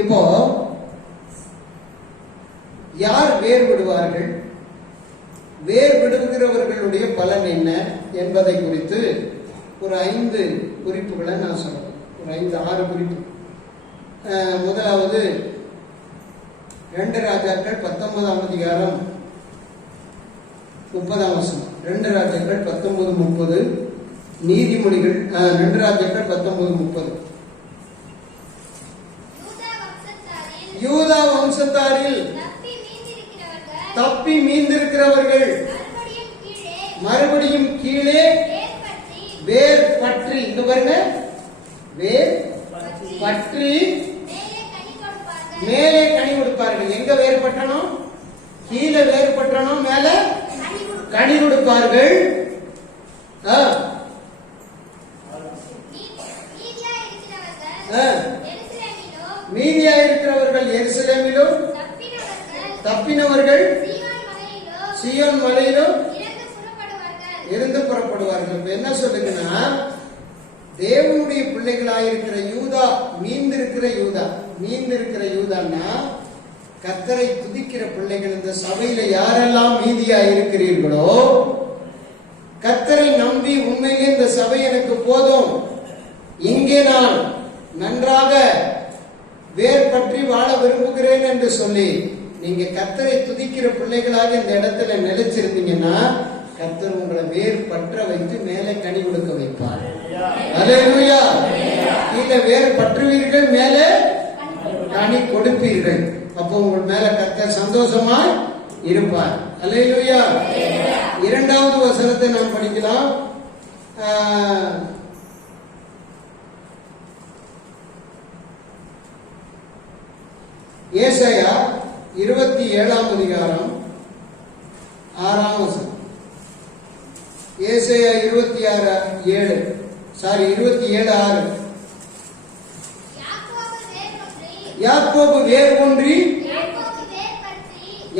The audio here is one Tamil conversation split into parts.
இப்போ யார் வேர் விடுவார்கள் வேர் பலன் என்ன என்பதை குறித்து ஒரு ஐந்து குறிப்புகளை நான் சொல்றேன் ஒரு ஐந்து ஆறு குறிப்பு. முதலாவது ரெண்டு ராஜாக்கள் பத்தொன்பதாம் அதிகாரம் முப்பதாம் வசனம். ரெண்டு ராஜாக்கள் பத்தொன்பது முப்பது நீதிமொழிகள் ரெண்டு ராஜாக்கள் பத்தொன்பது முப்பது யூதா வம்சத்தாரில் யூதா வம்சத்தாரில் தப்பி மீந்திருக்கிறவர்கள் மறுபடியும் கீழே வேர் பற்றி இங்க பாருங்க. வேர் பற்றி மேலே கனி கொடுப்பார்கள். எங்க வேர் பட்டணும் கீழே வேர் பட்டணும் மேல கனி கொடுப்பார்கள் ஆ, மீ- மீதியா இருக்கிறவர்கள் ஆ. எருசலேமிலும் மீதியா இருக்கிறவர்கள் எருசலேமிலும் தப்பினவர்கள் தப்பினவர்கள் சீயோன் மலையிலும் சியோன் மலையிலும் இறந்து புறப்படுவார்கள் இருந்து புறப்படுவார்கள் இப்ப என்ன சொல்லுங்கன்னா தேவனுடைய பிள்ளைகளாயிருக்கிற யூதா மீந்திருக்கிற யூதா மீந்திருக்கிற யூதான்னா கத்தரை துதிக்கிற பிள்ளைகள் இந்த சபையில யாரெல்லாம் மீதியா இருக்கிறீர்களோ கத்தரை நம்பி உண்மையிலே இந்த சபை எனக்கு போதும் இங்கே நான் நன்றாக வேர் பற்றி வாழ விரும்புகிறேன் என்று சொல்லி நீங்க கத்தரை துதிக்கிற பிள்ளைகளாக இந்த இடத்துல நிலைச்சிருந்தீங்கன்னா கத்தர் உங்களை வேர் பற்ற வைத்து மேலே கனி கொடுக்க வைப்பார். அல்லேலூயா கீழே வேர் பற்றுவீர்கள் மேலே கனி கொடுப்பீர்கள். அப்போ உங்கள் மேல கத்தர் சந்தோஷமா இருப்பார். அலையா இரண்டாவது வசனத்தை நாம் படிக்கலாம். ஏசாயா இருபத்தி ஏழாம் அதிகாரம் ஆறாம் வசனம். ஏசாயா இருபத்தி ஆறு ஏழு. சாரி இருபத்தி ஏழு ஆறு. யாக்கோபு வேர் பற்றி. யாக்கோபு வேர் ஒன்றி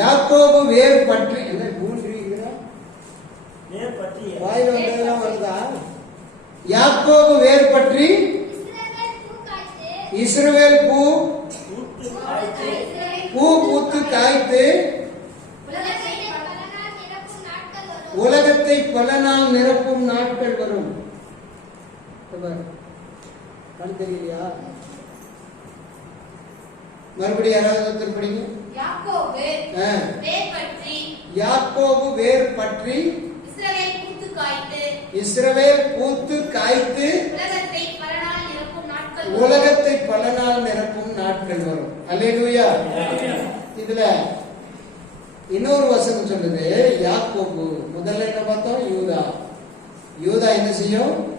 யாக்கோபு வேர் பற்றி. என்ன பற்றிய வாயில் வந்ததெல்லாம் வருதா? யாக்கோபு வேர் பற்றி. இஸ்ரவேல் பூ பூ பூத்து காய்த்து உலகத்தை பலனால் நிரப்பும் நாட்கள் வரும். உலகத்தை பல நாள் நிரப்பும் நாட்கள் வரும். கண் தெரியலையா? மறுபடியும் யாராவது ஒருத்தர் படிங்க. யாக்கோபு. வேர் பற்றி. இஸ்ரவேல் பூத்து காய்த்து. உலகத்தை பல நாள் நிரப்பும் நாட்கள் வரும். அல்லேலூயா. இதுல இன்னொரு வசனம் சொல்லுது யாக்கோபு. முதல்ல என்ன பார்த்தோம்? யூதா. யூதா என்ன செய்யும்?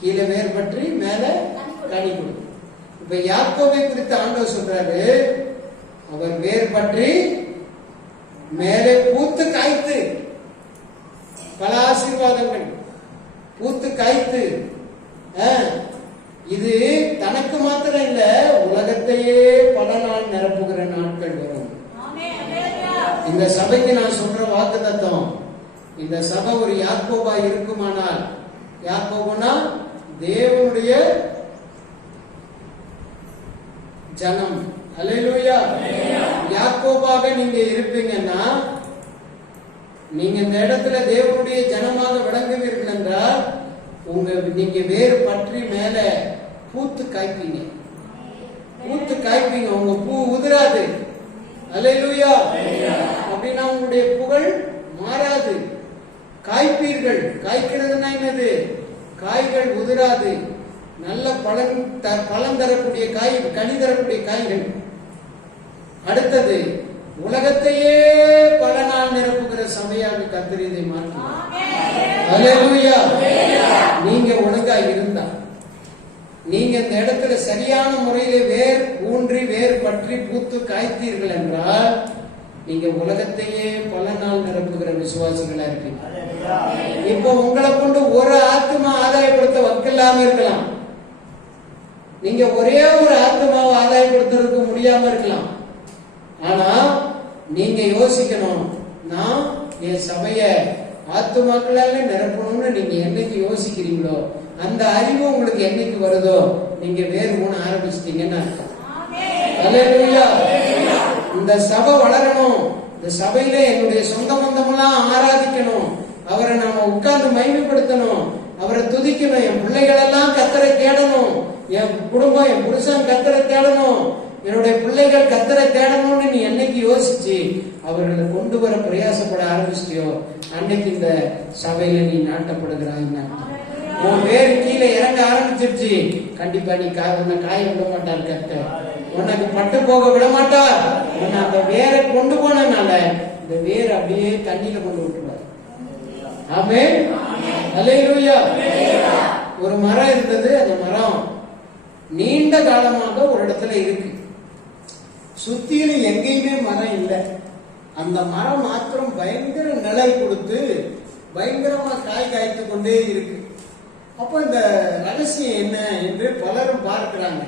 கீழே வேர் பற்றி மேல கனி கொடுக்கும் இப்ப யாக்கோபை குறித்து ஆண்டவர் சொல்றாரு அவர் வேர் பற்றி மேலே பூத்து காய்த்து. பல ஆசீர்வாதங்கள். பூத்து காய்த்து. ஆ, இது தனக்கு மாத்திரம் இல்ல உலகத்தையே பல நாள் நிரப்புகிற நாட்கள் வரும். இந்த சபைக்கு நான் சொல்ற வாக்கு தத்துவம் இந்த சபை ஒரு யாக்கோபா இருக்குமானால் யாக்கோபுனா தேவனுடைய ஜனம். அலையிலூயா யாக்கோபாக நீங்க இருப்பீங்கன்னா நீங்க இந்த இடத்துல தேவனுடைய ஜனமாக விளங்குவீர்கள் என்றால் உங்க நீங்க வேறு பற்றி மேல பூத்து காய்ப்பீங்க. பூத்து காய்ப்பீங்க. உங்க பூ உதிராது. அல்லேலூயா. அப்படின்னா உங்களுடைய புகழ் மாறாது. காய்ப்பீர்கள். காய்க்கிறதுனா என்னது? காய்கள் உதிராது. நல்ல பலன் பலன் தரக்கூடிய காய் கனி தரக்கூடிய காய்கள். அடுத்தது உலகத்தையே பல நாள் நிரப்புகிற சபையாக கத்திரி இதை மாற்றுவார். அல்லேலூயா. நீங்க ஒழுங்கா இருந்தா நீங்க இந்த இடத்துல சரியான முறையில வேர் ஊன்றி வேர் பற்றி பூத்து காய்த்தீர்கள் என்றால் நீங்க உலகத்தையே பல நாள் நிரப்புகிற விசுவாசிகளா இருப்பீங்க. இப்போ உங்களை கொண்டு ஒரு ஆத்மா ஆதாயப்படுத்த வக்கில்லாம இருக்கலாம். நீங்க ஒரே ஒரு ஆத்மாவை ஆதாயப்படுத்துறதுக்கு முடியாம இருக்கலாம். ஆனா நீங்க யோசிக்கணும் நான் என் சபைய ஆத்துமாக்களால நிரப்பணும்னு நீங்க என்னைக்கு யோசிக்கிறீங்களோ அந்த அறிவு உங்களுக்கு என்னைக்கு வருதோ நீங்க வேறு ஊன ஆரம்பிச்சிட்டீங்கன்னு அர்த்தம். இந்த சபை வளரணும். இந்த சபையில என்னுடைய சொந்த பந்தமெல்லாம் ஆராதிக்கணும். அவரை நாம உட்கார்ந்து மகிமைப்படுத்தணும். அவரை துதிக்கணும். என் பிள்ளைகள் எல்லாம் கத்தரை தேடணும். என் குடும்பம் என் புருஷன் கத்தரை தேடணும். என்னுடைய பிள்ளைகள் கத்தரை தேடணும்னு நீ என்னைக்கு யோசிச்சு அவர்களை கொண்டு வர பிரயாசப்பட ஆரம்பிச்சிட்டியோ அன்னைக்கு இந்த சபையில நீ நாட்டப்படுகிறாய் உன் கீழே இறங்க ஆரம்பிச்சிருச்சு. கண்டிப்பா நீ காய உன்னை காய விட மாட்டார் கத்த உனக்கு பட்டு போக விட மாட்டார். உன்னை அந்த வேரை கொண்டு போனனால இந்த வேர் அப்படியே தண்ணியில கொண்டு விட்டுருவார். ஆமே அலையா ஒரு மரம் இருந்தது அந்த மரம் நீண்ட காலமாக ஒரு இடத்துல இருக்கு. சுத்தியிலும் எங்கேயுமே மரம் இல்லை. அந்த மரம் மாத்திரம் பயங்கர நிழல் கொடுத்து பயங்கரமா காய் காய்த்து கொண்டே இருக்கு. அப்போ இந்த ரகசியம் என்ன என்று பலரும் பார்க்கிறாங்க.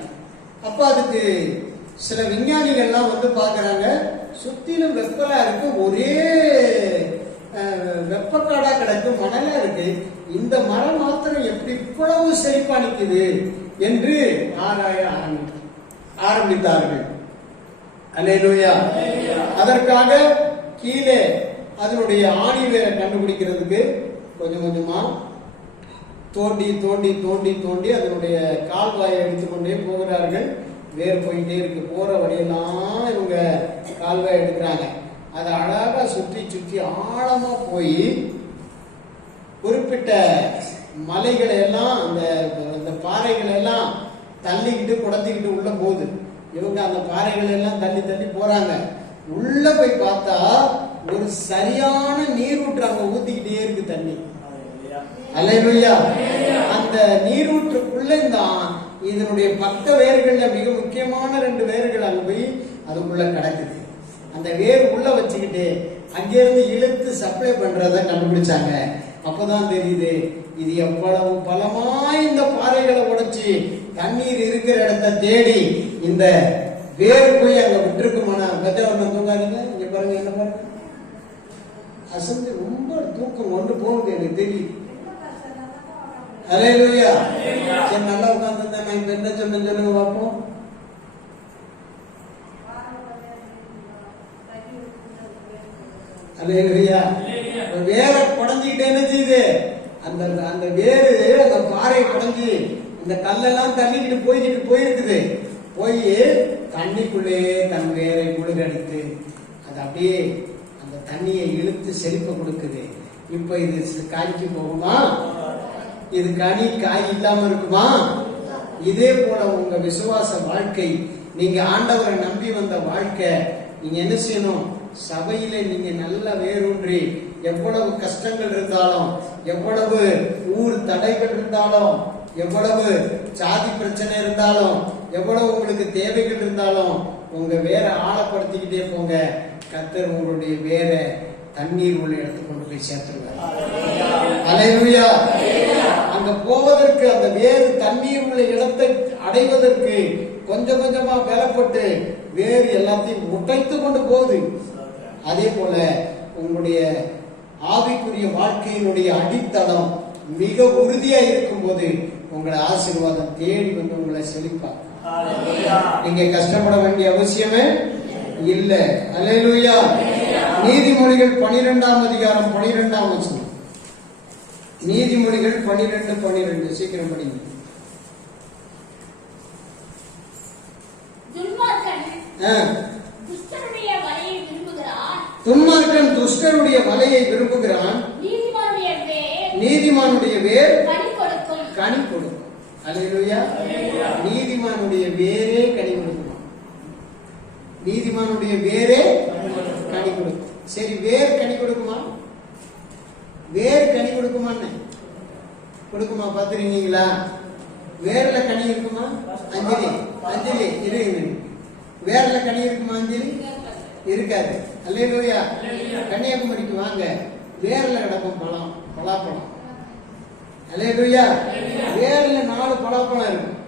அப்போ அதுக்கு சில விஞ்ஞானிகள்லாம் வந்து பார்க்குறாங்க சுத்திலும் வெப்பலாக இருக்கு ஒரே வெப்பக்காடாக வெப்பக்காடா கிடக்கு மணலாக இருக்கு. இந்த மரம் மாத்திரம் எப்படி இவ்வளவு செழிப்பா நிற்குது என்று ஆராய ஆரம்பித்தார் ஆரம்பித்தார்கள். அலையிலோயா அதற்காக கீழே அதனுடைய ஆணி வேரை கண்டுபிடிக்கிறதுக்கு கொஞ்சம் கொஞ்சமா தோண்டி தோண்டி தோண்டி தோண்டி அதனுடைய கால்வாயை எடுத்துக்கொண்டே போகிறார்கள். வேர் போயிட்டே இருக்கு. போற வழியெல்லாம் இவங்க கால்வாய் எடுக்கிறாங்க. அதை அழகா சுற்றி சுற்றி ஆழமா போய் குறிப்பிட்ட மலைகளை எல்லாம் அந்த அந்த பாறைகளை எல்லாம் தள்ளிக்கிட்டு குடத்திக்கிட்டு உள்ள போகுது. இவங்க அந்த பாறைகளை எல்லாம் தள்ளி தள்ளி போறாங்க. உள்ள போய் பார்த்தா ஒரு சரியான நீரூற்று அங்க ஊத்திக்கிட்டே இருக்கு தண்ணி. அல்லேலூயா அந்த நீரூற்றுக்குள்ள இந்த இதனுடைய பக்க வேர்கள்ல மிக முக்கியமான ரெண்டு வேர்கள் அங்க போய் அதுக்குள்ள கிடக்குது. அந்த வேர் உள்ள வச்சுக்கிட்டு அங்கிருந்து இழுத்து சப்ளை பண்றத கண்டுபிடிச்சாங்க. அப்பதான் தெரியுது இது எவ்வளவு பலமா இந்த பாறைகளை உடைச்சு தண்ணீர் இருக்கிற இடத்த தேடி இந்த வேர் போய் அங்க விட்டுருக்குமானா? கஜவர்ணம் தூங்காதீங்க. இங்க பாருங்க என்ன பாருங்க. அசந்து ரொம்ப தூக்கம் கொண்டு போகுது எனக்கு தெரியுது அலையலுயா சரி நல்லா உட்கார்ந்து நான் இப்ப என்ன சொன்னேன் சொல்லுங்க பார்ப்போம் அலையலுயா வேற குடஞ்சிக்கிட்டே என்ன செய்யுது? அந்த அந்த வேறு அந்த பாறை குடஞ்சி அந்த கல்லெல்லாம் தள்ளிக்கிட்டு போய்கிட்டு போயிருக்குது. போய் தண்ணிக்குள்ளே தன் வேரை முழுகடித்து அது அப்படியே அந்த தண்ணியை இழுத்து செழிப்ப கொடுக்குது. இப்ப இது காய்ச்சி போகுமா? இது கனி காய் இல்லாம இருக்குமா? இதே போல உங்க விசுவாச வாழ்க்கை நீங்க ஆண்டவரை நம்பி வந்த வாழ்க்கை நீங்க என்ன செய்யணும்? சபையில நீங்க நல்ல வேரூன்றி எவ்வளவு கஷ்டங்கள் இருந்தாலும் எவ்வளவு ஊர் தடைகள் இருந்தாலும் எவ்வளவு சாதி பிரச்சனை இருந்தாலும் எவ்வளவு உங்களுக்கு தேவைகள் இருந்தாலும் உங்க வேற ஆழப்படுத்திக்கிட்டே போங்க. கத்தர் உங்களுடைய வேற தண்ணீர் உள்ள இடத்துக்கு கொண்டு போய் சேர்த்துருவார். அலையுயா அங்க போவதற்கு அந்த வேறு தண்ணீர் உள்ள இடத்தை அடைவதற்கு கொஞ்சம் கொஞ்சமா பலப்பட்டு வேறு எல்லாத்தையும் உடைத்து கொண்டு போகுது. அதே போல உங்களுடைய ஆவிக்குரிய வாழ்க்கையினுடைய அடித்தளம் மிக உறுதியா இருக்கும்போது உங்களை ஆசீர்வாதம் தேடி வந்து உங்களை செழிப்பார் நீங்க கஷ்டப்பட வேண்டிய அவசியமே இல்ல. அல்லேலூயா நீதிமொழிகள் பனிரெண்டாம் அதிகாரம் பனிரெண்டாம் வசனம். நீதிமொழிகள் பனிரெண்டு பனிரெண்டு சீக்கிரம் படிங்க. துன்மார்க்கன் துஷ்டருடைய வலையை விரும்புகிறான். நீதிமானுடைய வேர் கனி கொடுக்கும் கனி கொடுக்கும் அல்லேலூயா. நீதிமானுடைய வேரே கனி கொடுக்குமா நீதிமானுடைய வேரே கனி கொடுக்கும் சரி வேர் கனி கொடுக்குமா வேர் கனி கொடுக்குமான்னு? கொடுக்குமா பாத்துருக்கீங்களா வேர்ல கனி இருக்குமா? அஞ்சலி. அஞ்சலி இருங்க வேர்ல கனி இருக்குமா அஞ்சலி? இருக்காது. அல்லேலூயா. கன்னியாகுமரிக்கு வாங்க. வேர்ல கிடக்கும் பழம் பலாப்பழம். அல்லேலூயா. வேர்ல நாலு பலாப்பழம் இருக்கும்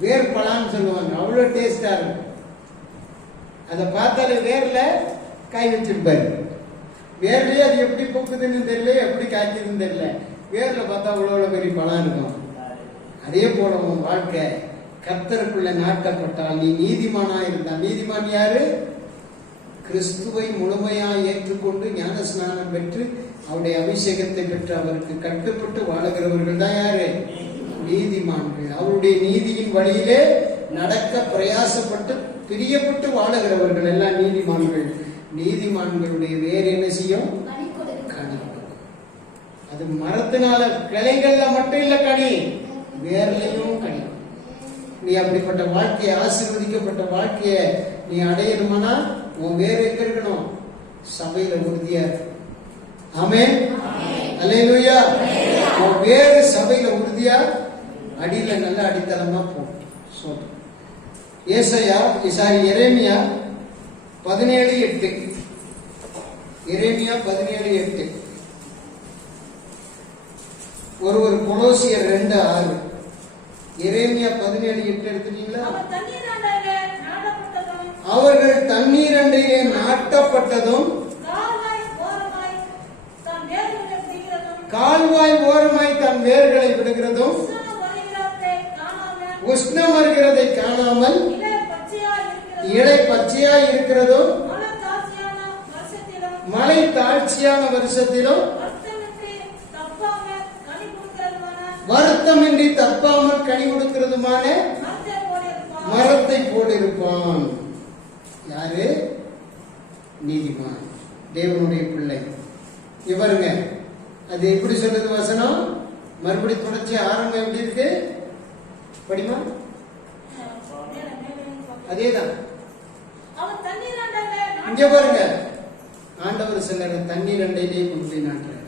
வேர் பழம்னு சொல்லுவாங்க. அவ்வளவு டேஸ்டா இருக்கும். அதை பார்த்தாலே வேர்ல கை வச்சிருப்பாரு. வேர்லயே அது எப்படி பூக்குதுன்னு தெரியல எப்படி காய்க்குதுன்னு தெரியல. வேர்ல பார்த்தா அவ்வளோ பெரிய பலம் இருக்கும். அதே போல உன் வாழ்க்கை. கர்த்தருக்குள்ள நாட்டப்பட்டால் நீ நீதிமானா இருந்தால் நீதிமான் யாரு? கிறிஸ்துவை முழுமையாக ஏற்றுக்கொண்டு ஞான ஸ்நானம் பெற்று அவருடைய அபிஷேகத்தை பெற்று அவருக்கு கட்டுப்பட்டு வாழுகிறவர்கள் தான் யாரு? நீதிமான்கள். அவருடைய நீதியின் வழியிலே நடக்க பிரயாசப்பட்டு பிரியப்பட்டு வாழுகிறவர்கள் எல்லாம் நீதிமான்கள். நீதிமான்களுடைய வேறு என்ன செய்யும்? கனி அது மரத்தினால கிளைகள்ல மட்டும் இல்ல கனி வேர்லையும் கனி. நீ அப்படிப்பட்ட வாழ்க்கையை ஆசீர்வதிக்கப்பட்ட வாழ்க்கையை நீ அடையணுமானா? உன் வேர் எங்க இருக்கணும் சபையில உறுதியா இருக்கு ஆமென். உன் வேறு சபையில உறுதியா? அடியில நல்ல அடித்தளமா போ. சொல்றேன். ஏசையா இசாரி எரேமியா பதினேழு எட்டு. எரேமியா பதினேழு எட்டு. ஒரு ஒரு கொலோசியர் ரெண்டு ஆறு. எரேமியா பதினேழு எட்டு எடுத்துட்டீங்களா? அவர்கள் தண்ணீர் அண்டையிலே நாட்டப்பட்டதும் கால்வாய் ஓரமாய் தன் வேர்களை விடுகிறதும். உஷ்ணம் வருகிறதை காணாமல் இலை பச்சையாய் இருக்கிறதும் மழை தாழ்ச்சியான வருஷத்திலும் வருத்தமின்றி தப்பாமல் கனி கொடுக்கிறதுமான மரத்தை போலிருப்பான் யாரு? நீதிமான் தேவனுடைய பிள்ளை. இவருங்க அது எப்படி சொல்லுது வசனம்? மறுபடி தொடர்ச்சி ஆரம்பம் எப்படி இருக்கு? படிமா? மேலே, மேலே. அதேதான். இங்க பாருங்க. ஆண்டவர் சிலர் தண்ணீர் அண்டையிலே கொண்டு போய் நாட்டுறாரு.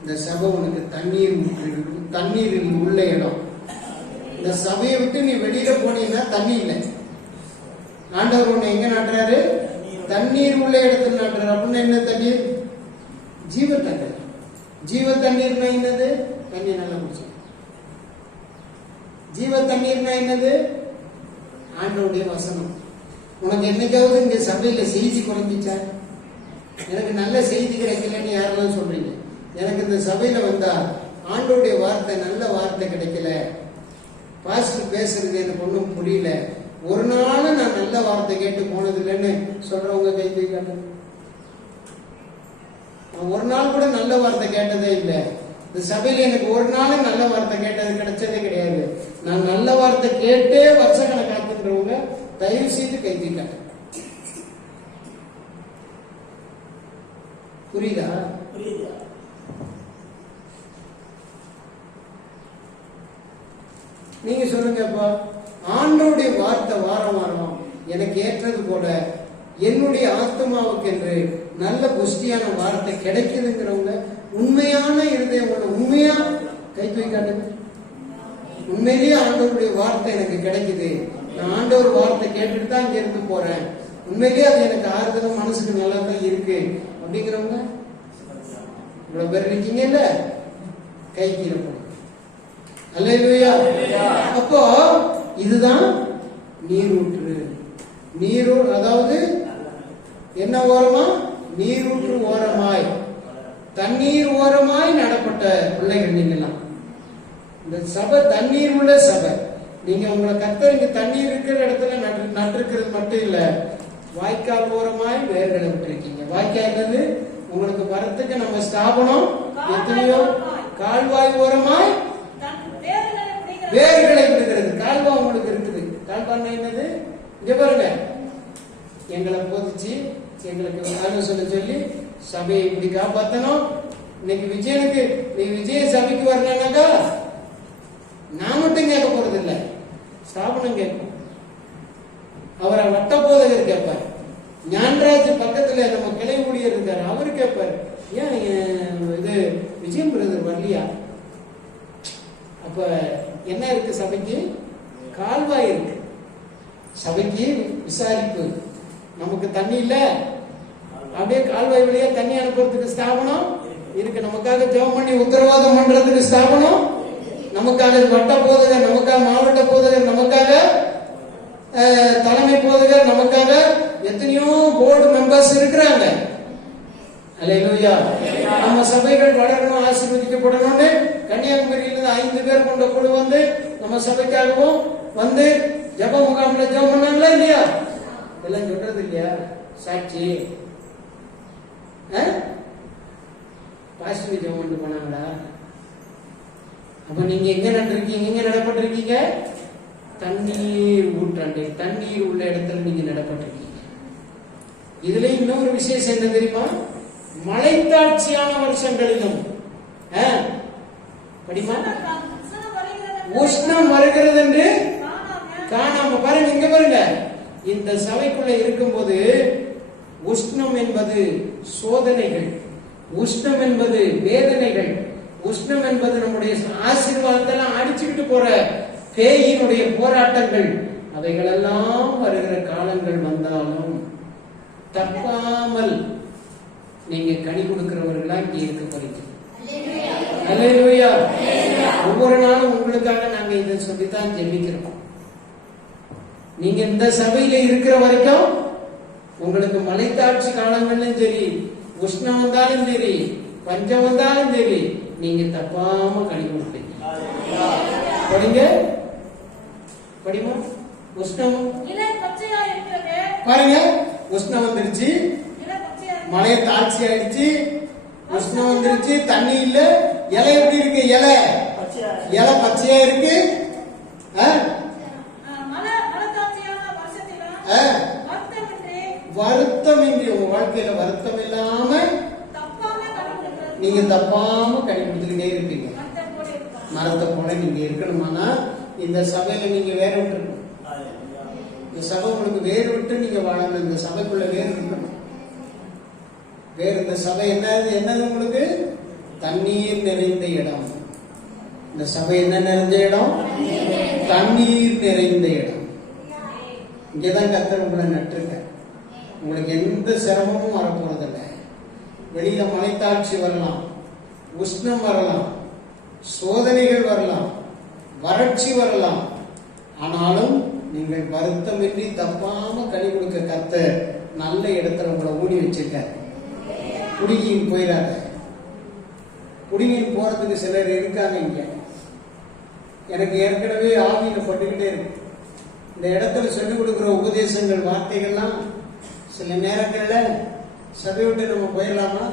இந்த சபை உனக்கு தண்ணீர் ஊற்று- தண்ணீரில் உள்ள இடம். இந்த சபையை விட்டு நீ வெளியில போனீங்கன்னா தண்ணி இல்லை. ஆண்டவர் உன்னை எங்க நாட்டுறாரு? தண்ணீர் உள்ள இடத்துல நாட்டுறாரு. அப்படின்னா என்ன தண்ணீர்? ஜீவ தண்ணீர். ஜீவ தண்ணீர்னா என்னது? தண்ணி நல்லா குடிச்சு ஜீவ தண்ணீர்னா என்னது? ஆண்டவருடைய வசனம். உனக்கு என்னைக்காவது இங்க சபையில செய்தி குறைஞ்சிச்சா எனக்கு நல்ல செய்தி கிடைக்கலன்னு யாரெல்லாம் சொல்றீங்க? எனக்கு இந்த சபையில வந்தா ஆண்டோடைய வார்த்தை நல்ல வார்த்தை கிடைக்கல. பாஸ்டர் பேசுறது எனக்கு ஒன்றும் புரியல. ஒரு நாள் நான் நல்ல வார்த்தை கேட்டு போனது இல்லைன்னு சொல்றவங்க கை போய் காட்டுங்க. ஒரு நாள் கூட நல்ல வார்த்தை கேட்டதே இல்லை. இந்த சபையில எனக்கு ஒரு நாள் நல்ல வார்த்தை கேட்டது கிடைச்சதே கிடையாது. நான் நல்ல வார்த்தை கேட்டே வருஷ வருஷக்கணக்காக்குன்றவங்க தயவு செய்து கை கை காட்டுங்க புரியுதா? புரியுதா. நீங்க சொல்லுங்கப்பா ஆண்டோடைய வார்த்தை வாரம் வாரம் எனக்கு ஏற்றது போல என்னுடைய ஆத்மாவுக்கு என்று நல்ல புஷ்டியான வார்த்தை கிடைக்குதுங்கிறவங்க உண்மையான இருதயம் உள்ள உண்மையா? கை தூக்கி காட்டுங்க. உண்மையிலேயே ஆண்டவருடைய வார்த்தை எனக்கு கிடைக்குது. நான் ஆண்டவர் வார்த்தை கேட்டுட்டு தான் இங்க இருந்து போறேன். உண்மையிலேயே அது எனக்கு ஆறுதலும் மனசுக்கு நல்லா தான் இருக்கு. அப்படிங்கிறவங்க இவ்வளவு பேர் இருக்கீங்கல்ல? கை கீழே அப்போ இதுதான் நீரூற்று. நீரூ அதாவது என்ன ஓரமா? நீரூற்று ஓரமாய். தண்ணீர் ஓரமாய் நடப்பட்ட பிள்ளைகள் நீங்கெல்லாம் இந்த சபை தண்ணீர் உள்ள சபை. நீங்க உங்களை கத்தர் இங்க தண்ணீர் இருக்கிற இடத்துல நட்டு நட்டிருக்கிறது மட்டும் இல்ல வாய்க்கால் ஓரமாய் வேர்களை விட்டுருக்கீங்க வாய்க்கால் உங்களுக்கு வரத்துக்கு நம்ம ஸ்தாபனம் எத்தனையோ? கால்வாய் ஓரமாய் வேர்களை விடுகிறது கால்வா உங்களுக்கு இருக்குது. கால்வான்னா என்னது? இங்க பாருங்க. எங்களை போதிச்சு எங்களுக்கு ஆலோசனை சொல்லி சபையை இப்படி காப்பாத்தணும். இன்னைக்கு விஜயனுக்கு நீ விஜய சபைக்கு வரலனாக்கா நான் மட்டும் கேட்க போறது இல்ல ஸ்தாபனம் கேட்கும். அவரை வட்ட போதகர் கேட்பார். ஞானராஜ் பக்கத்துல நம்ம கிளை ஊழியர் இருக்காரு அவரு கேட்பார் ஏன் என் இது விஜயம் பிரதர் வரலையா? அப்ப என்ன இருக்கு சபைக்கு? கால்வாய் இருக்கு. சபைக்கு விசாரிப்பு. நமக்கு தண்ணி இல்ல. அப்படியே கால்வாய் வழியா தண்ணி அனுப்புறதுக்கு ஸ்தாபனம் இருக்கு. நமக்காக ஜெபம் பண்ணி உத்தரவாதம் பண்றதுக்கு ஸ்தாபனம் நமக்காக வட்ட போதகர் நமக்காக மாவட்ட போதகர் நமக்காக தலைமை போதகர் நமக்காக எத்தனையோ போர்டு மெம்பர்ஸ் இருக்கிறாங்க. அல்லேலூயா. நம்ம சபைகள் வளரணும் ஆசீர்வதிக்கப்படணும்னு கன்னியாகுமரியிலிருந்து ஐந்து பேர் கொண்ட குழு வந்து நம்ம சபைக்காகவும் வந்து ஜப முகாமில் ஜபம் பண்ணாங்களா இல்லையா? எல்லாம் சொல்றது இல்லையா? சாட்சி. பாசிட்டிவ் ஜபம் பண்ணாங்களா அப்ப நீங்க எங்க நடந்திருக்கீங்க? எங்க நடப்பட்டிருக்கீங்க? தண்ணீர் ஊற்றாண்டை தண்ணீர் உள்ள இடத்துல நீங்க நடப்பட்டிருக்கீங்க. இதுல இன்னொரு விசேஷம் என்ன தெரியுமா? மலைத்தாட்சியான வருஷங்களிலும். படிமா? உஷ்ணம் வருகிறது உஷ்ணம் என்று காணாம பாருங்க இங்க பாருங்க. இந்த சபைக்குள்ள இருக்கும்போது உஷ்ணம் என்பது சோதனைகள். உஷ்ணம் என்பது வேதனை உஷ்ணம் என்பது நம்முடைய ஆசீர்வாதத்தெல்லாம் அடிச்சுக்கிட்டு போற பேயினுடைய போராட்டங்கள். அவைகளெல்லாம் வருகிற காலங்கள் வந்தாலும் தப்பாமல் நீங்க கனி கொடுக்கிறவர்களா இங்க இருக்க போறீங்க. ஒவ்வொரு நாளும் உங்களுக்காக நாங்க இதை சொல்லித்தான் ஜெபிக்கிறோம். நீங்க இந்த சபையில இருக்கிற வரைக்கும் உங்களுக்கு மலைத்தாட்சி காலங்கள்லும் சரி உஷ்ணம் வந்தாலும் சரி பஞ்சம் வந்தாலும் சரி நீங்க தப்பாம கனி கொடுப்பீங்க. படிங்க. படிமா? உஷ்ணம். பாருங்க. உஷ்ணம் வந்துருச்சு. இலை பச்சையா இருக்கிறது. மழை தாட்சி ஆயிடுச்சு உஷ்ணம் வந்துருச்சு. தண்ணி இல்ல. இலை எப்படி இருக்கு? இலை. இலை பச்சையா இருக்கு? வருத்தமின்றி உங்க வாழ்க்கையில வருத்தம் இல்லாம நீங்க தப்பாம கை கொடுத்துக்கிட்டே இருப்பீங்க. மரத்தை போல நீங்க இருக்கணுமானா இந்த சபையில நீங்க வேற விட்டுருக்கணும் இந்த சபை உங்களுக்கு வேறு விட்டு நீங்க வாழணும். இந்த சபைக்குள்ள வேறு இருக்கணும். வேறு இந்த சபை என்னது? என்னது உங்களுக்கு? தண்ணீர் நிறைந்த இடம். இந்த சபை என்ன நிறைந்த இடம்? தண்ணீர் நிறைந்த இடம். இங்கேதான் கத்தர் உங்களை நட்டுருக்க உங்களுக்கு எந்த சிரமமும் வரப்போறதில்லை. வெளியில மலைத்தாட்சி வரலாம். உஷ்ணம் வரலாம். சோதனைகள் வரலாம். வறட்சி வரலாம். ஆனாலும் நீங்கள் வருத்தமின்றி தப்பாம கனி கொடுக்க கத்த நல்ல இடத்துல உங்களை ஊடி வச்சிருக்காரு. குடியின் போயிடாத குடியின் போறதுக்கு சிலர் இருக்காங்க இங்க. எனக்கு ஏற்கனவே ஆவியில பட்டுக்கிட்டே இருக்கு. இந்த இடத்துல சொல்லிக் கொடுக்குற உபதேசங்கள் வார்த்தைகள்லாம் சில நேரங்களில் சபை நம்ம போயிடலாமா?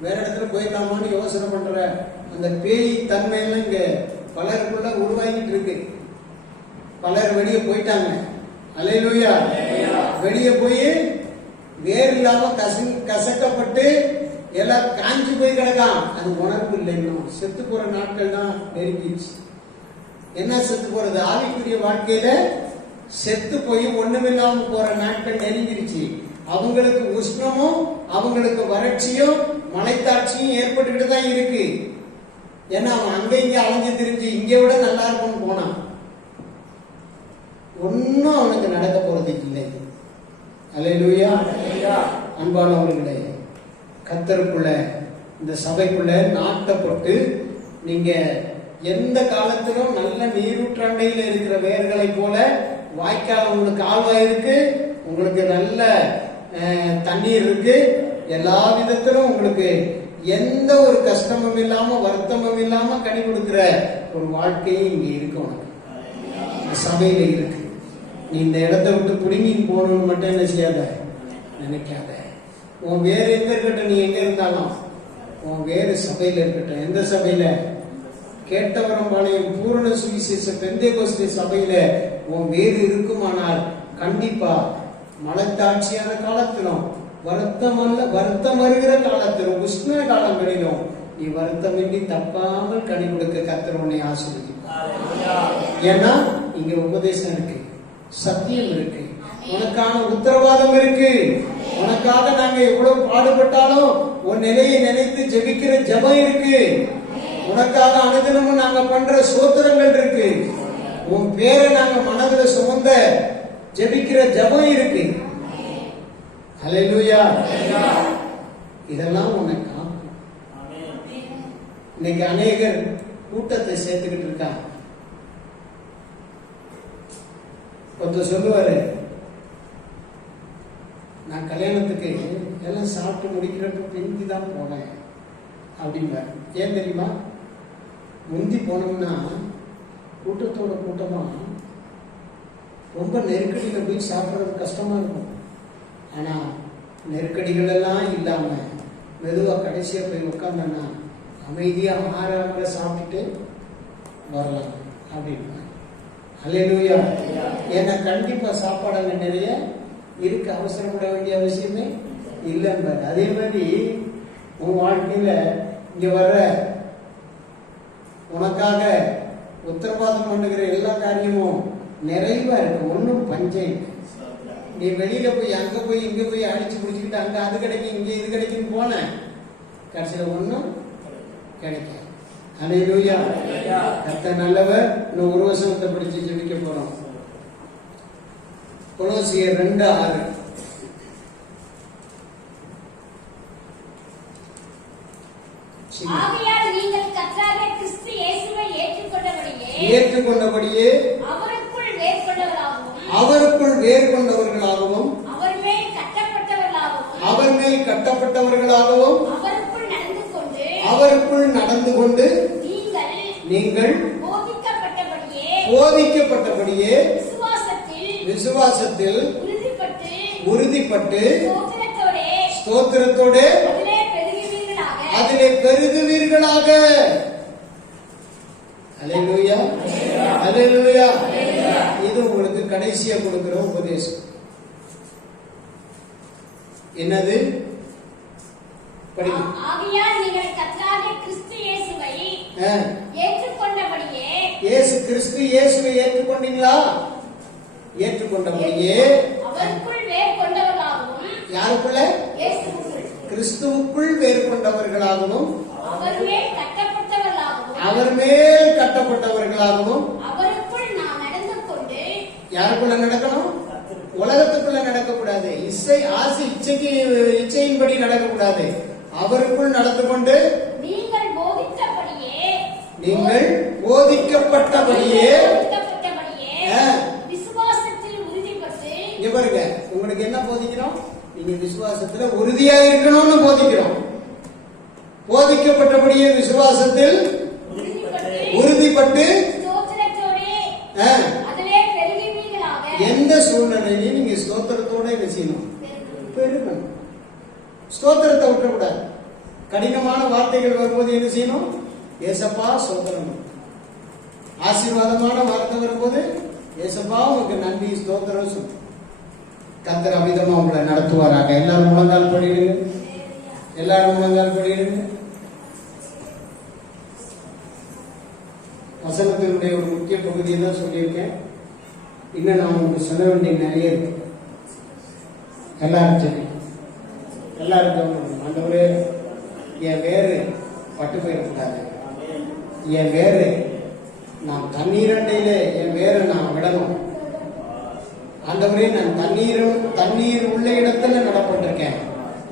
வேற இடத்துல போயிடலாமான்னு யோசனை பண்ற அந்த பேய் தன்மையெல்லாம் இங்க பலருக்குள்ள உருவாகிட்டு இருக்கு. பலர் வெளியே போயிட்டாங்க. அலையிலுயா. வெளியே போய் வேர் இல்லாம கசு கசக்கப்பட்டு எல்லாம் காஞ்சி போய் கிடக்கான். அது உணர்வு இல்லை இன்னும். செத்து போற நாட்கள் தான் நெருங்கிடுச்சு. என்ன செத்து போறது? ஆவிக்குரிய வாழ்க்கையில செத்து போய் ஒண்ணுமில்லாம போற நாட்கள் நெருங்கிடுச்சு. அவங்களுக்கு உஷ்ணமும் அவங்களுக்கு வறட்சியும் மழைத்தாட்சியும் ஏற்பட்டுக்கிட்டு தான் இருக்கு. ஏன்னா அவன் அங்க இங்க அலைஞ்சு திரிஞ்சு இங்க விட நல்லா இருக்கும்னு போனான். ஒன்னும் அவனுக்கு நடக்க போறது இல்லை. அல்லேலூயா. அன்பானவர்களே கத்தருக்குள்ள இந்த சபைக்குள்ள நாட்டப்பட்டு நீங்க எந்த காலத்திலும் நல்ல நீரூற்றாண்டையில் இருக்கிற வேர்களை போல வாய்க்கால் உங்களுக்கு இருக்கு உங்களுக்கு நல்ல தண்ணீர் இருக்கு. எல்லா விதத்திலும் உங்களுக்கு எந்த ஒரு கஷ்டமும் இல்லாம வருத்தமும் இல்லாம கனி கொடுக்கிற ஒரு வாழ்க்கையும் இங்க இருக்கு உனக்கு. சபையில இருக்கு. நீ இந்த இடத்த விட்டு பிடுங்கின்னு போகணும்னு மட்டும் என்ன செய்யாத? நினைக்காத. உன் வேறு எங்க இருக்கட்டும் நீ எங்க இருந்தாலும் உன் வேறு சபையில இருக்கட்டும். எந்த சபையில? கேட்டவரம்பாளையம் பூரண சுவிசேஷ பெந்தே கோஸ்தி சபையில உன் வேறு இருக்குமானால் கண்டிப்பா மலத்தாட்சியான காலத்திலும் வருத்தம் அல்ல வருத்தம் வருகிற காலத்திலும் உஷ்ண காலங்களிலும் நீ வருத்தமின்றி தப்பாமல் கனி கொடுக்க கத்தர் உன்னை ஆசீர்வதிப்பார். ஏன்னா இங்க உபதேசம் இருக்கு. சத்தியம் இருக்கு. உனக்கான உத்தரவாதம் இருக்கு. உனக்காக நாங்க எவ்வளவு பாடுபட்டாலும் உன் நிலையை நினைத்து ஜெபிக்கிற ஜெபம் இருக்கு. உனக்காக அனுதினமும் நாங்க பண்ற சோத்திரங்கள் இருக்கு. உன் பேரை நாங்க மனதுல சுமந்த ஜெபிக்கிற ஜபம் இருக்கு. ஹalleluya இதெல்லாம் உனக்கு இன்னைக்கு அநேகர் கூட்டத்தை சேர்த்துக்கிட்டு இருக்கா கொஞ்சம் சொல்லுவாரு நான் கல்யாணத்துக்கு எல்லாம் சாப்பிட்டு முடிக்கிறப்ப பிந்தி தான் போனேன். அப்படிம்பார். ஏன் தெரியுமா? முந்தி போனோம்னா கூட்டத்தோட கூட்டமா ரொம்ப நெருக்கடியில் போய் சாப்பிட்றது கஷ்டமாக இருக்கும். ஆனால் நெருக்கடிகள் எல்லாம் மெதுவாக கடைசியாக போய் உட்காந்தோன்னா அமைதியாக ஆறாம சாப்பிட்டுட்டு வரலாம் அப்படின்னு அல்லேலூயா. ஏன்னா கண்டிப்பாக சாப்பாடு நிறைய இருக்கு. அவசரப்பட வேண்டிய அவசியமே இல்லைங்க அதே மாதிரி உன் வாழ்க்கையில் இங்கே வர்ற உனக்காக உத்தரவாதம் பண்ணுகிற எல்லா காரியமும் நிறைவா இருக்கு. ஒன்றும் பஞ்சம் இல்லை. நீ வெளியில போய் அங்க போய் இங்க போய் அடிச்சு பிடிச்சிக்கிட்டு அங்க அது கிடைக்கும் இங்க இது கிடைக்குன்னு போன கடைசியில ஒன்றும் கிடைக்காது. அலையிலூயா கத்த நல்லவர். இன்னும் ஒரு வசனத்தை படிச்சு ஜெபிக்க போறோம். கொலோசியர் ரெண்டு ஆறு. ஏற்றுக்கொண்டபடியே அவருக்குள் வேறு கொண்டவர்களாகவும் அவர் மேல் கட்டப்பட்டவர்களாகவும் அவருக்குள் நடந்து கொண்டு நீங்கள் போதிக்கப்பட்டபடியே விசுவாசத்தில் உறுதிப்பட்டு ஸ்தோத்திரத்தோடே ஸ்தோத்திரத்தோட அதிலே பெருகுவீர்களாக. அதிலே பெருகுவீர்களாக. அலையிலூயா அலையிலூயா இது உங்களுக்கு கடைசியா கொடுக்கிற உபதேசம். என்னது? படிங்க. ஆகையால் நீங்கள் கர்த்தராகிய கிறிஸ்து இயேசுவை. ஏற்றுக்கொண்டபடியே இயேசு கிறிஸ்து இயேசுவை ஏற்றுக்கொண்டீங்களா? ஏற்றுக்கொண்டபடியே. அவருக்குள் வேர் கொண்டவர்களாகவும் யாருக்குள்ள கிறிஸ்துவுக்குள் வேறு கொண்டவர்களாகவும் அவர் மேல் கட்டப்பட்டவர்களாகவும் அவர் மேல் கட்டப்பட்டவர்களாகவும் அவருக்குள் நாம் நடந்து கொண்டு யாருக்குள்ள நடக்கணும்? உலகத்துக்குள்ள நடக்கக்கூடாது. இசை ஆசை இச்சைக்கு இச்சையின்படி நடக்கக்கூடாது. அவருக்குள் நடந்து கொண்டு நீங்கள் போதிக்கப்பட்டபடியே பாருங்க. உங்களுக்கு என்ன போதிக்கிறோம்? நீங்க விசுவாசத்துல உறுதியா இருக்கணும்னு போதிக்கிறோம். போதிக்கப்பட்டபடியே விசுவாசத்தில் உறுதிப்பட்டு உறுதிப்பட்டு ஸ்தோத்திரத்தோடே ஆ, அதிலே பெருகுவீர்களாக எந்த சூழ்நிலையிலையும் நீங்க ஸ்தோத்திரத்தோட என்ன செய்யணும். பெருகணும் ஸ்தோத்திரத்தை விட்டுறக்கூடாது. கடினமான வார்த்தைகள் வரும்போது என்ன செய்யணும்? ஏசப்பா ஸ்தோத்திரம். ஆசீர்வாதமான வார்த்தை வரும்போது ஏசப்பா உங்களுக்கு நன்றி ஸ்தோத்திரம் சொல்லு. கத்தர் அமிதமா உங்களை நடத்துவாராக. எல்லாரும் முழங்கால் படிடுங்க எல்லாரும் முழங்கால் படிடுங்க வசனத்தினுடைய ஒரு முக்கிய பகுதியை தான் சொல்லியிருக்கேன். இன்னும் நான் உங்களுக்கு சொல்ல வேண்டிய நிறைய இருக்கு. எல்லாரும் சரி. எல்லாரும் ஆண்டவரே என் வேறு பட்டு போயிருக்கிறாரு. என் வேறு நான் தண்ணீரண்டையிலே என் வேறு நான் விடணும். ஆண்டவரே நான் தண்ணீரும் தண்ணீர் உள்ள இடத்துல நடப்பட்டிருக்கேன்.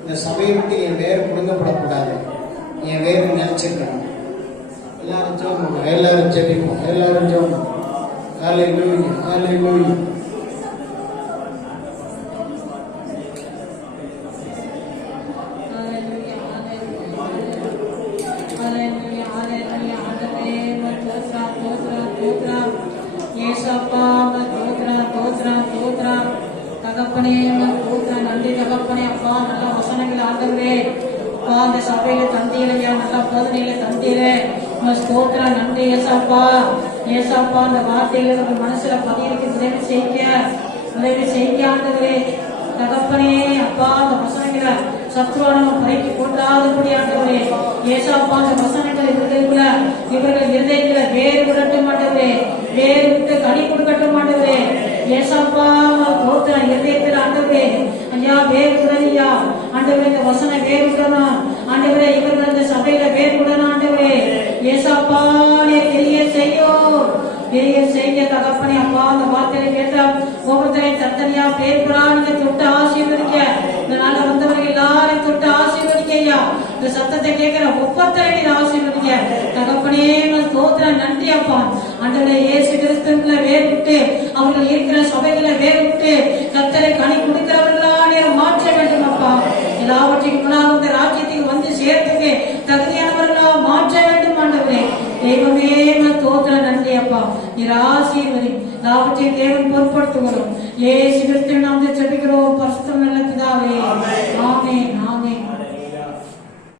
இந்த சபையை விட்டு என் வேறு புடுங்கப்படக்கூடாது. என் வேறு நினைச்சிருக்கணும். எல்லாரும் ஜோம் எல்லாரும் ஜெபிப்போம் எல்லாரும் ஜோம் ஹalleluya ஹalleluya தகப்பனே தூத்திர நன்றி தகப்பனே அப்பா நல்ல வசனங்கள் ஆண்டவரே அப்பா அந்த சபையில தந்தீரையா நல்ல போதனையில தந்தீரே உங்க ஸ்தோத்திர நன்றி ஏசாப்பா ஏசாப்பா அந்த வார்த்தைகளை நம்ம மனசுல பதியிருக்கு உதவி செய்ய உதவி செய்ய தகப்பனே அப்பா அந்த வசனங்களை சத்ருவான பறைக்கு கொண்டாதபடி ஆண்டவரே ஏசாப்பா அந்த வசனங்கள் இருந்ததுக்குள்ள இவர்கள் இருதயத்துல வேறு விடட்ட மாட்டவரே வேறு விட்டு கனி கொடுக்கட்ட மாட்டவரே ஏசாப்பா போத்துற இருதயத்தில் ஆண்டவரே ஐயா வேறு விடலையா? ஆண்டவரே இந்த வசனம் வேறு விடணும். ஆண்டவரே இவர்கள் அந்த சபையில வேறு விடணும் ஆண்டவரே. ஏசாப்பா பெரிய செய்யும் பெரிய செய்ய தகப்பனே அப்பா அந்த வார்த்தையை கேட்டா ஒவ்வொருத்தரையும் தத்தனியா பேர் கூட தொட்டு ஆசீர்வதிக்க. இந்த வந்தவர்கள் எல்லாரையும் தொட்டு ஆசீர்வதிக்க ஐயா. இந்த சத்தத்தை கேட்கிற ஒவ்வொருத்தரையும் நீர் ஆசீர்வதிக்க. தகப்பனே தோத்திர நன்றி அப்பா. ஆண்டவரே இயேசு கிறிஸ்துல வேர் விட்டு அவர்கள் இருக்கிற சபைகளை வேர் விட்டு கத்தரை கனி கொடுக்கிறவர்களா நீர் மாற்ற வேண்டும் அப்பா. எல்லாவற்றையும் இந்த ராஜ்யத்துக்கு வந்து சேர்த்துக்கு. நீர் ஆசீர்வதி லாபத்தை தேவன் பொருட்படுத்துகிறோம் ஏ சிவத்தின் நாம் ஜபிக்கிறோம் பரிசுத்தம் நல்ல பிதாவே